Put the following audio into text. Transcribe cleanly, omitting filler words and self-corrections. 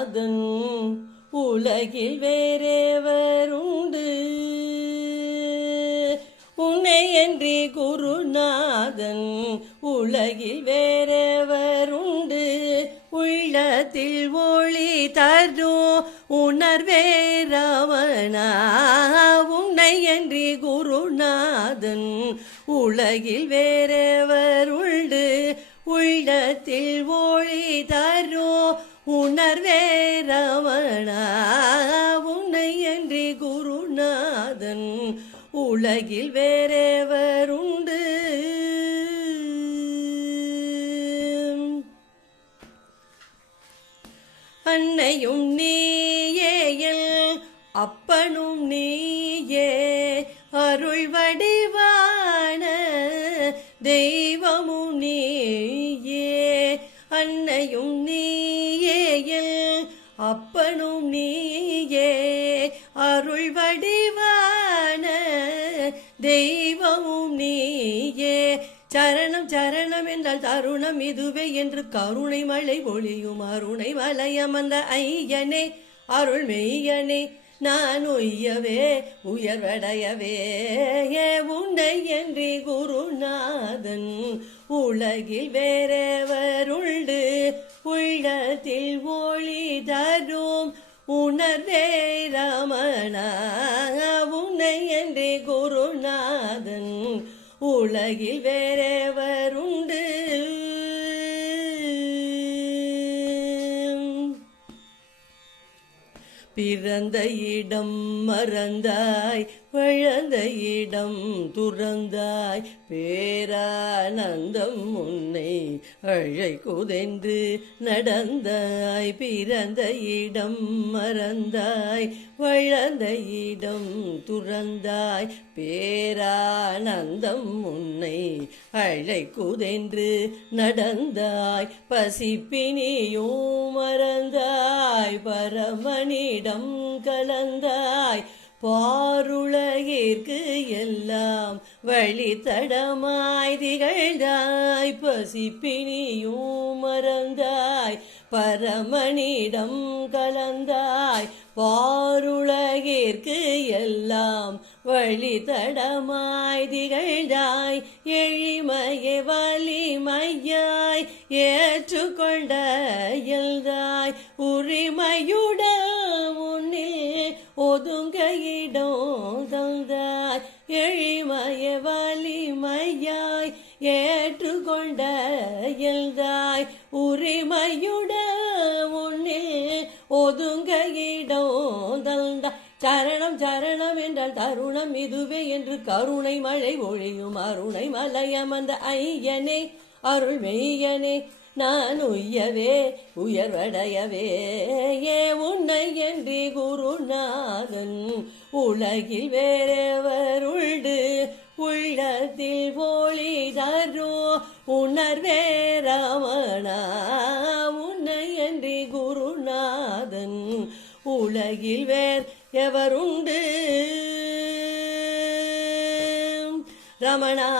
குருநாதன் உலகில் வேறேவருண்டு உன்னையன்றி குருநாதன் உலகில் வேறேவருண்டு உள்ளத்தில் ஒளி தரும் உணர்வே ரமணா உன்னையன்றி குருநாதன் உலகில் வேறேவருண்டு உள்ளத்தில் ஒளி தரும் உணர்வே ரமணா உன்னையன்றி குருநாதன் உலகில் வேறேவருண்டு அன்னையும் நீயேயல் அப்பனும் நீயே அருள் வடிவான தெய்வமும் நீயே அன்னையும் நீயேயல் அப்பனும் நீயே அருள் வடிவான தெய்வமும் நீயே சரணம் சரணம் என்றால் தருணம் இதுவே என்று கருணை மழை பொழியும் அருணை மலையமர்ந்த ஐயனே அருள் மெய்யனே நான் உய்யவே உயர்வடையவே உன்னை என்று குருநாதன் உலகில் வேறேவருண்டு உள்ளத்தில் ஒளி தரும் உணர்வே ரமணா உன்னை என்று குருநாதன் உலகில் வேறேவருண்டு பிறந்த இடம் மறந்தாய் வளர்ந்த இடம் துறந்தாய் பேரானந்தம் உன்னை அழைக்குதென்று நடந்தாய் பிறந்த இடம் மறந்தாய் வளர்ந்த இடம் துறந்தாய் பேரானந்தம் உன்னை அழைக்குதென்று நடந்தாய் பசிப்பினியும் மறந்தாய் பரமனிடம் கலந்தாய் பாருலகிற்கு எல்லாம் வழித்தடமாய் திகழ்ந்தாய் பசிப்பினியும் மறந்தாய் பரமனிடம் கலந்தாய் பாருலகிற்கு எல்லாம் வழித்தடமாய் திகழ்ந்தாய் எளிமையை வலிமையாய் ஏற்றுக்கொண்ட இயல்தாய் உரிமையுட முன்னில் ஒதுங்க இடம் தந்தாய் எளிமையை வலிமையாய் ஏற்றுக்கொண்ட இயல்தாய் உரிமையுட முன்னில் ஒதுங்க இடம் தந்தாய் சரணம் சரணம் என்றால் தருணம் இதுவே என்று கருணை மழை ஒழியும் அருணை மலையமர்ந்த ஐயனே அருள் மெய்யனே நான் உய்யவே உயர்வடையவே உன்னை என்று குருநாதன் உலகில் வேறேவருண்டு உள்ளத்தில் ஒளி தரும் உணர்வே ரமணா உன்னை என்று குருநாதன் உலகில் வேர் எவருண்டு ரமணா